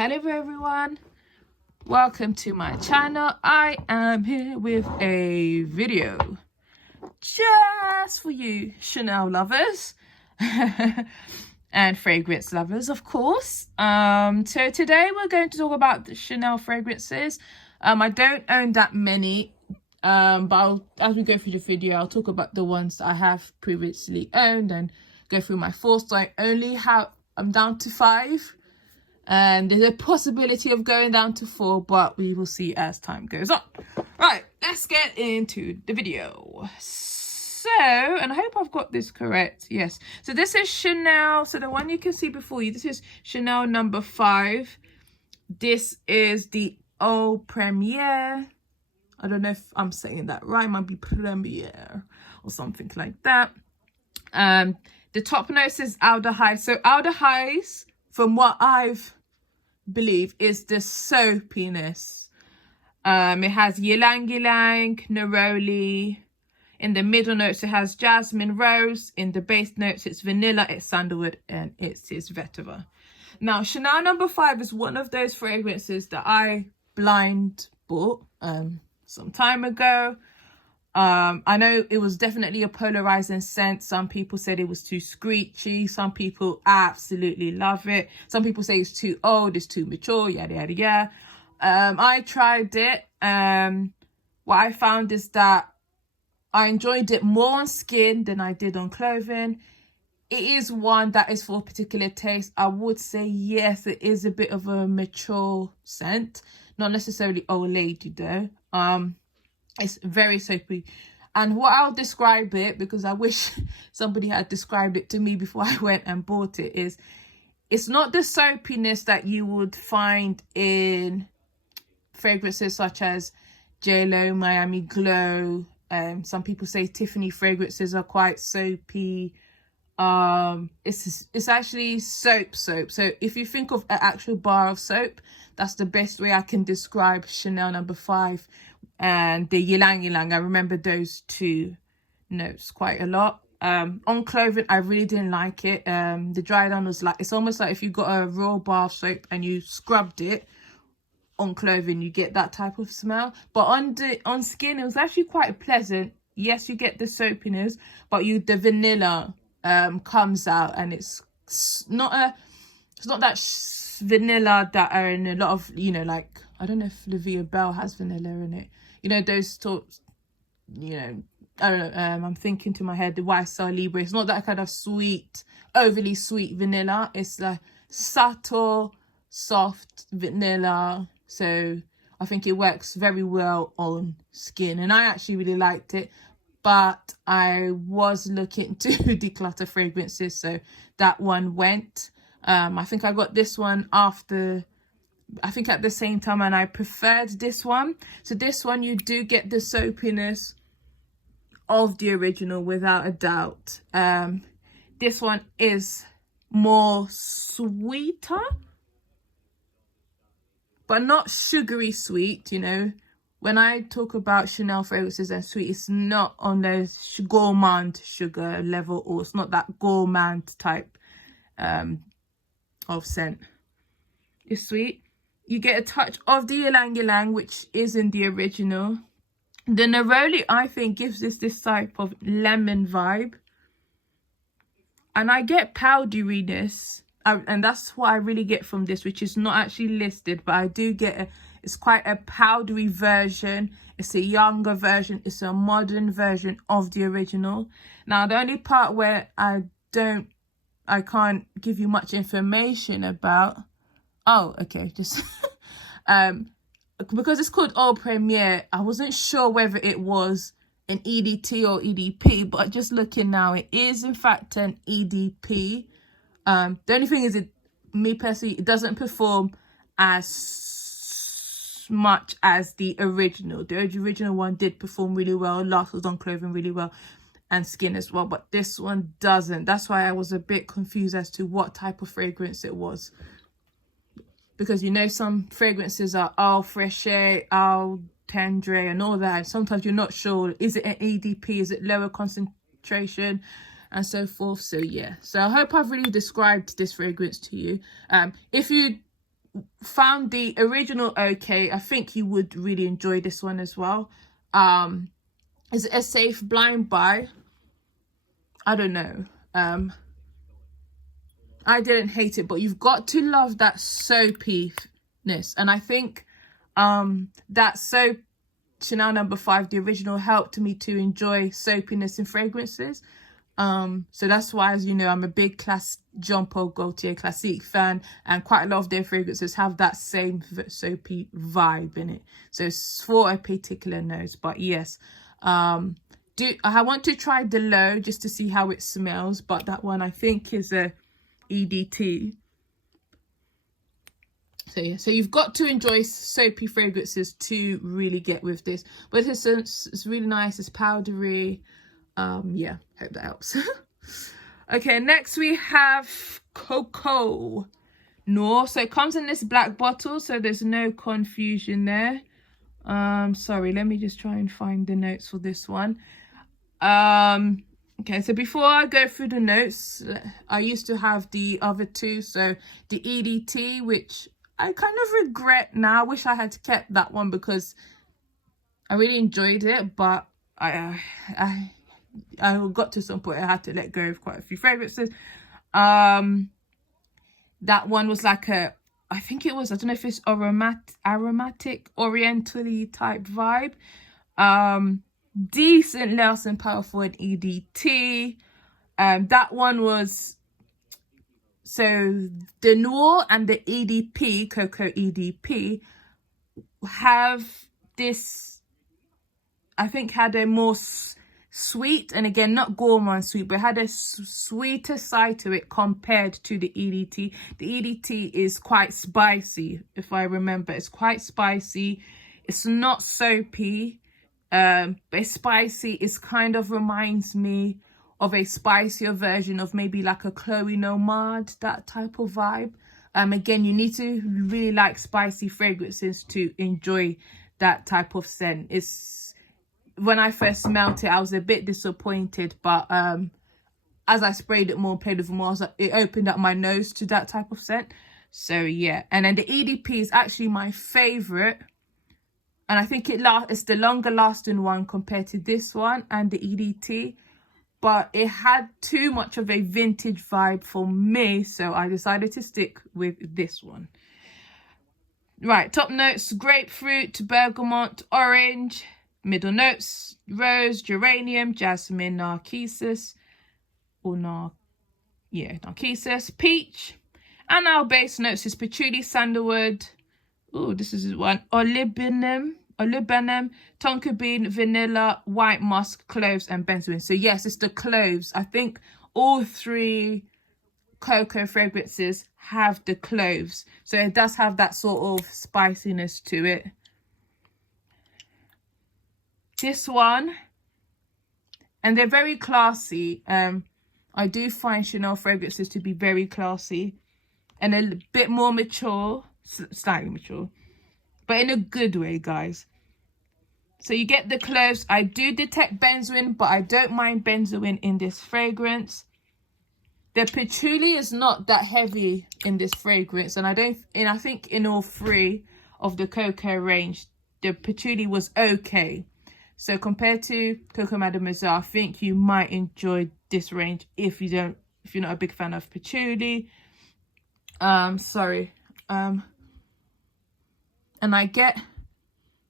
Hello everyone, welcome to my channel. I am here with a video just for you Chanel lovers and fragrance lovers, of course. So today we're going to talk about the Chanel fragrances. I don't own that many, but as we go through the video, I'll talk about the ones that I have previously owned and go through my 4. So I'm down to 5. And there's a possibility of going down to 4, but we will see as time goes on. Right, let's get into the video. So, and I hope I've got this correct. Yes. So this is Chanel. So the one you can see before you, this is Chanel No. 5. This is the Eau Premiere. I don't know if I'm saying that right. It might be Premiere or something like that. The top notes is aldehyde. So aldehydes, from what I've believe, is the soapiness. It has ylang ylang, neroli. In the middle notes it has jasmine, rose. In the base notes it's vanilla, it's sandalwood, and it's vetiver. Now Chanel No. 5 is one of those fragrances that I blind bought some time ago. I know it was definitely a polarizing scent. Some people said it was too screechy. Some people absolutely love it. Some people say it's too old, it's too mature, yada yada yada. I tried it. What I found is that I enjoyed it more on skin than I did on clothing. It is one that is for a particular taste. I would say yes, it is a bit of a mature scent, not necessarily old lady though. It's very soapy, and what I'll describe it, because I wish somebody had described it to me before I went and bought it, is it's not the soapiness that you would find in fragrances such as JLo, Miami Glow. Some people say Tiffany fragrances are quite soapy. It's actually soap. So if you think of an actual bar of soap, that's the best way I can describe Chanel No. 5 and the ylang ylang. I remember those 2 notes quite a lot. On clothing, I really didn't like it. The dry down was like, it's almost like if you got a raw bar of soap and you scrubbed it on clothing, you get that type of smell. But on skin, it was actually quite pleasant. Yes, you get the soapiness, but the vanilla comes out, and it's not that vanilla that are in a lot of, like, I don't know if Olivia Bell has vanilla in it. Those sorts, I don't know, I'm thinking to my head, the YSL Libre. It's not that kind of sweet, overly sweet vanilla. It's like subtle, soft vanilla. So I think it works very well on skin, and I actually really liked it. But I was looking to declutter fragrances, so that one went. I think I got this one at the same time, and I preferred this one. So this one, you do get the soapiness of the original without a doubt. This one is more sweeter, but not sugary sweet. When I talk about Chanel fragrances and sweet, it's not on the gourmand sugar level, or it's not that gourmand type of scent. It's sweet. You get a touch of the ylang ylang, which is in the original. The neroli, I think, gives this type of lemon vibe, and I get powderiness, and that's what I really get from this, which is not actually listed, but I do get it's quite a powdery version. It's a younger version. It's a modern version of the original. Now, the only part where I can't give you much information about. Oh, okay, just because it's called Eau Premiere, I wasn't sure whether it was an EDT or EDP, but just looking now, it is in fact an EDP. The only thing is, me personally, it doesn't perform as much as the original. The original one did perform really well, lasted on clothing really well, and skin as well, but this one doesn't. That's why I was a bit confused as to what type of fragrance it was, because some fragrances are au fraîche, au tendre, and all that, and sometimes you're not sure, is it an EDP, is it lower concentration, and so forth. So yeah, so I hope I've really described this fragrance to you. If you found the original okay. I think you would really enjoy this one as well. Is it a safe blind buy? I don't know. I didn't hate it, but you've got to love that soapiness. And I think that soap, Chanel No. 5, the original, helped me to enjoy soapiness in fragrances. So that's why, as you know, I'm a big Jean Paul Gaultier Classique fan, and quite a lot of their fragrances have that same soapy vibe in it. So it's for a particular nose. But yes, I want to try the Low just to see how it smells, but that one I think is a EDT. So yeah, so you've got to enjoy soapy fragrances to really get with this. But it's really nice. It's powdery. Yeah, hope that helps. Okay, next we have Coco Noir. So it comes in this black bottle, so there's no confusion there. Sorry, let me just try and find the notes for this one. Okay, so before I go through the notes, I used to have the other two. So the EDT, which I kind of regret now. I wish I had kept that one because I really enjoyed it, but I got to some point I had to let go of quite a few fragrances. That one was like I think it was, I don't know if it's aromatic, oriental-y type vibe. Decent lasting power for an EDT. That one was, so the Noir and the EDP, Coco EDP, have this, I think, had a more sweet, and again, not gourmand sweet, but had a sweeter side to it compared to the EDT. The EDT is quite spicy, if I remember. It's quite spicy. It's not soapy, but it's spicy. It kind of reminds me of a spicier version of maybe like a Chloe Nomad, that type of vibe. Again, you need to really like spicy fragrances to enjoy that type of scent. It's, when I first smelled it, I was a bit disappointed, but as I sprayed it more, played with it more, it opened up my nose to that type of scent. So yeah, and then the EDP is actually my favorite, and I think it's the longer lasting one compared to this one and the EDT, but it had too much of a vintage vibe for me, so I decided to stick with this one. Right, top notes: grapefruit, bergamot, orange. Middle notes: rose, geranium, jasmine, narcissus, narcissus, peach. And our base notes is patchouli, sandalwood. Oh, this is one. Olibanum, tonka bean, vanilla, white musk, cloves, and benzoin. So yes, it's the cloves. I think all three cocoa fragrances have the cloves, so it does have that sort of spiciness to it. This one, and they're very classy. I do find Chanel fragrances to be very classy and a bit more mature, slightly mature, but in a good way, guys. So you get the cloves. I do detect benzoin, but I don't mind benzoin in this fragrance. The patchouli is not that heavy in this fragrance, and I think in all three of the cocoa range, the patchouli was okay. So compared to Coco Mademoiselle, I think you might enjoy this range if you're not a big fan of patchouli. And I get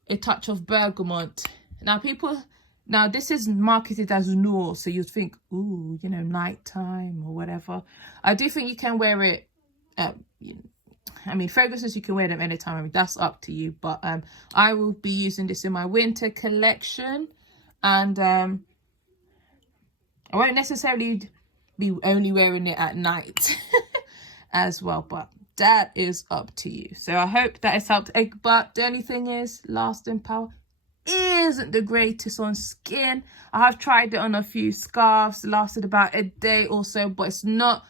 a touch of bergamot. Now this is marketed as Noir, so you'd think, ooh, you know, nighttime or whatever. I do think you can wear it. I mean, fragrances, you can wear them anytime. I mean, that's up to you. But I will be using this in my winter collection. And I won't necessarily be only wearing it at night as well. But that is up to you. So I hope that has helped. But the only thing is, lasting power isn't the greatest on skin. I have tried it on a few scarves. It lasted about a day or so. But it's not...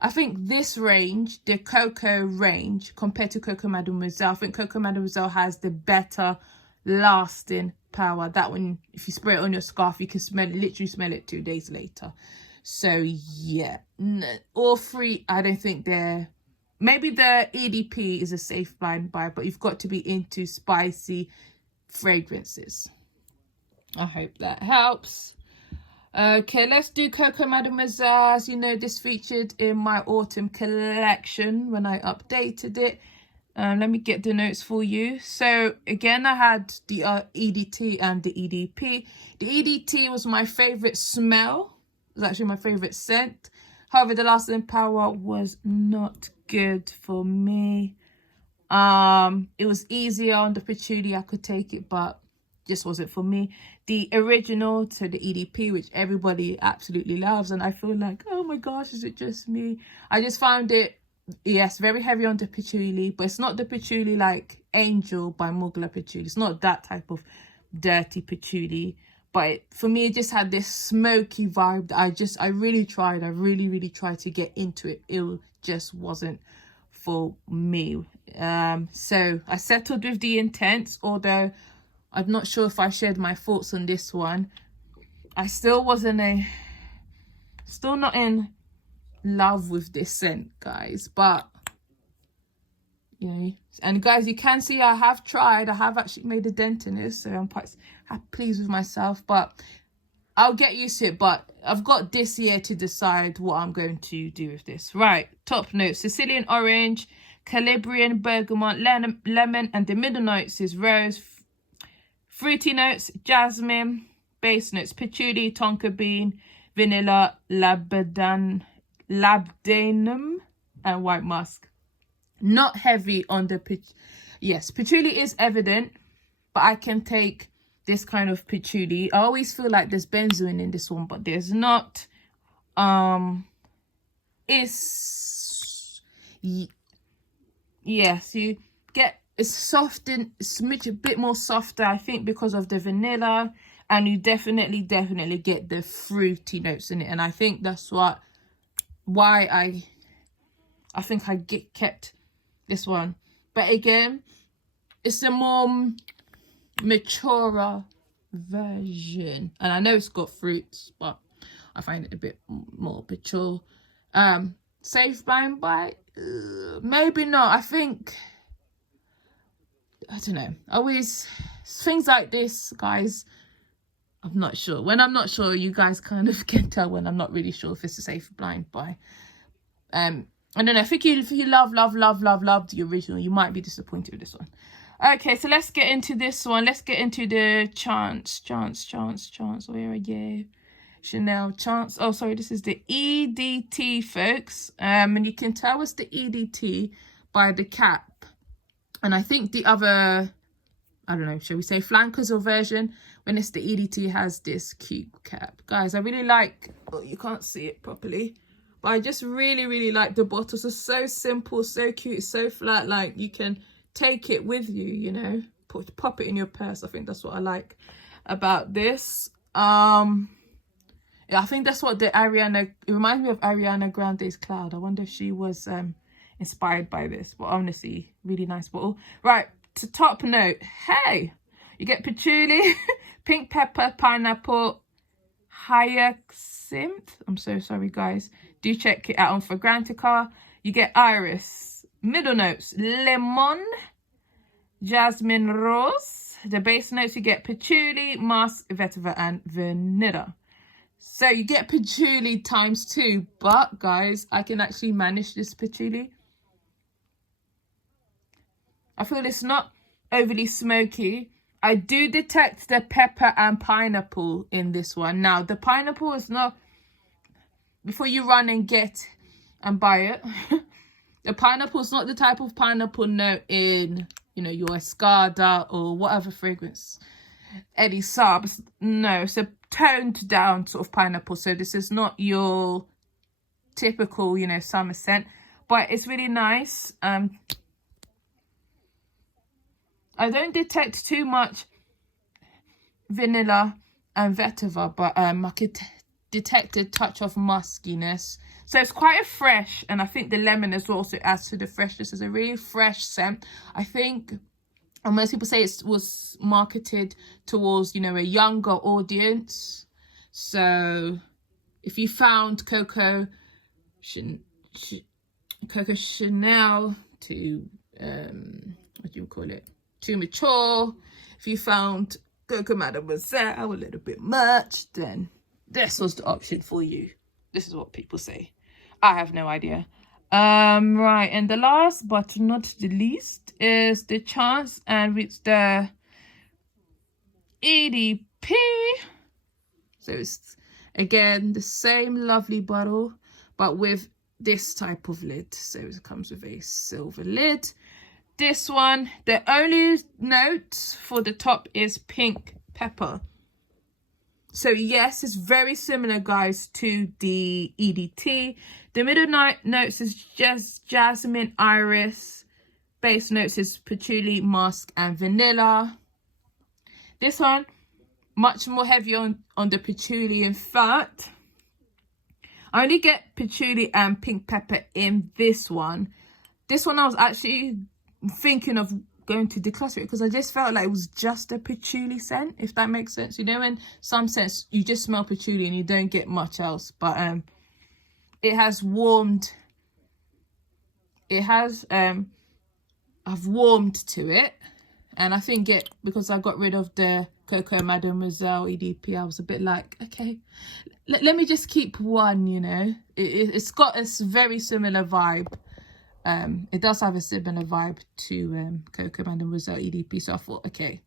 I think this range, the Coco range, compared to Coco Mademoiselle, I think Coco Mademoiselle has the better lasting power. That one, if you spray it on your scarf, you can literally smell it 2 days later. So yeah, all three, I don't think they're maybe the EDP is a safe blind buy, but you've got to be into spicy fragrances. I hope that helps. Okay, let's do Coco Mademoiselle. As you know, this featured in my autumn collection when I updated it. Let me get the notes for you. So again, I had the EDT and the EDP. The EDT was my favorite smell. It was actually my favorite scent. However, the lasting power was not good for me. It was easier on the patchouli. I could take it, but just wasn't for me. The original, so the EDP, which everybody absolutely loves, and I feel like, oh my gosh, is it just me? I just found it, yes, very heavy on the patchouli, but it's not the patchouli like Angel by Mugler Patchouli. It's not that type of dirty patchouli, but for me, it just had this smoky vibe that I really tried to get into it. It just wasn't for me. So I settled with the Intense, although I'm not sure if I shared my thoughts on this one. I still not in love with this scent, guys, but you know, and guys, you can see I have actually made a dent in this, so I'm quite pleased with myself, but I'll get used to it. But I've got this year to decide what I'm going to do with this. Right, top notes: Sicilian orange, Calabrian bergamot, lemon, and the middle notes is rose. Fruity notes, jasmine. Base notes, patchouli, tonka bean, vanilla, labdanum, and white musk. Not heavy on the yes, patchouli is evident, but I can take this kind of patchouli. I always feel like there's benzoin in this one, but there's not. Yes, you get it's soft and it's a bit more softer, I think, because of the vanilla, and you definitely get the fruity notes in it, and I think that's why I think I kept this one. But again, it's a more mature version, and I know it's got fruits, but I find it a bit more mature. Safe blind buy, maybe not. I think, I don't know, always things like this, guys, I'm not sure. When I'm not sure, you guys kind of can tell when I'm not really sure if it's a safe blind buy. I don't know, I think if you love the original, you might be disappointed with this one. Okay, so let's get into this one. Let's get into the Chance. Where are you? Chanel Chance. Oh, sorry, this is the EDT, folks. And you can tell it's the EDT by the cap. And I think the other, I don't know, shall we say flankers or version, when it's the EDT, has this cute cap. Guys, I really like, oh, you can't see it properly, but I just really like the bottles. Are so simple, so cute, so flat, like you can take it with you, you know, pop it in your purse. I think that's what I like about this. Yeah, I think that's what it reminds me of Ariana Grande's Cloud. I wonder if she was inspired by this, but honestly, really nice bottle. Right, to top note, hey, you get patchouli, pink pepper, pineapple, hyacinth. I'm so sorry, guys. Do check it out on Fragrantica. You get iris. Middle notes, lemon, jasmine, rose. The base notes, you get patchouli, musk, vetiver, and vanilla. So you get patchouli ×2, but guys, I can actually manage this patchouli. I feel it's not overly smoky. I do detect the pepper and pineapple in this one. Now, the pineapple is not, before you run and get and buy it, the pineapple is not the type of pineapple note in, you know, your Escada or whatever fragrance, Eddie Subs. No, it's a toned down sort of pineapple. So this is not your typical, you know, summer scent, but it's really nice. I don't detect too much vanilla and vetiver, but I could detect a touch of muskiness. So it's quite a fresh, and I think the lemon as well also adds to the freshness. It's a really fresh scent. I think, and most people say it was marketed towards, you know, a younger audience. So if you found Coco Coco Chanel too, what do you call it? Too mature. If you found Coco Mademoiselle a little bit much, then this was the option for you. This is what people say. I have no idea. Right, and the last but not the least is the Chance, and it's the EDP. So it's again the same lovely bottle, but with this type of lid. So it comes with a silver lid. This one, the only note for the top is pink pepper. So yes, it's very similar, guys, to the EDT. The middle notes is just jasmine, iris. Base notes is patchouli, musk, and vanilla. This one, much more heavy on the patchouli. In fact, I only get patchouli and pink pepper in this one. This one I was actually thinking of going to declutter it because I just felt like it was just a patchouli scent, if that makes sense. You know, in some sense you just smell patchouli and you don't get much else, but it has warmed, I've warmed to it, and I think because I got rid of the Coco Mademoiselle EDP, I was a bit like, okay, let me just keep one, you know. It's got a very similar vibe. It does have a similar vibe to Coco Mademoiselle EDP, so I thought, okay,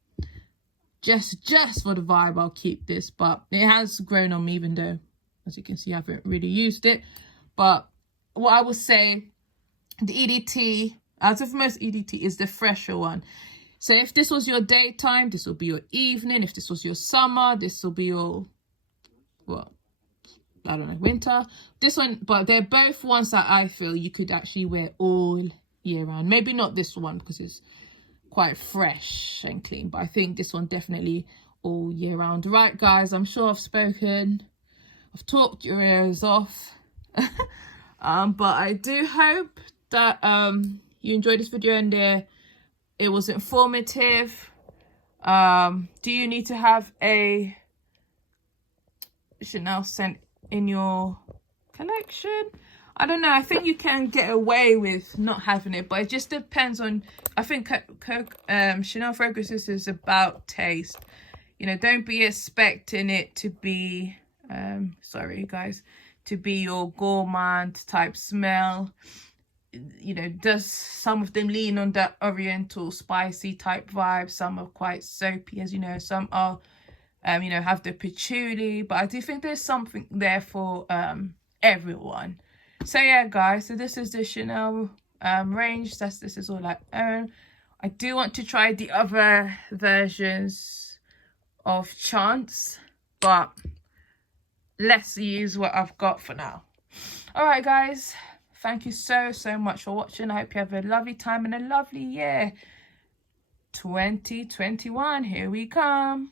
just for the vibe, I'll keep this. But it has grown on me, even though, as you can see, I haven't really used it. But what I would say, the EDT, out of most EDT, is the fresher one. So if this was your daytime, this will be your evening. If this was your summer, this will be your, what, I don't know, winter. This one, but they're both ones that I feel you could actually wear all year round. Maybe not this one because it's quite fresh and clean, but I think this one definitely all year round. Right, guys, I'm sure I've spoken, I've talked your ears off. But I do hope that you enjoyed this video and it was informative. Do you need to have a Chanel scent in your collection? I don't know. I think you can get away with not having it, but it just depends on, I think Chanel fragrances is about taste. You know, don't be expecting it to be sorry guys, to be your gourmand type smell. You know, does some of them lean on that oriental spicy type vibe? Some are quite soapy, as you know. Some are you know, have the patchouli, but I do think there's something there for everyone. So yeah, guys, so this is the Chanel range. This is all I own. I do want to try the other versions of Chance, but let's use what I've got for now. All right, guys, thank you so much for watching. I hope you have a lovely time and a lovely year. 2021, here we come.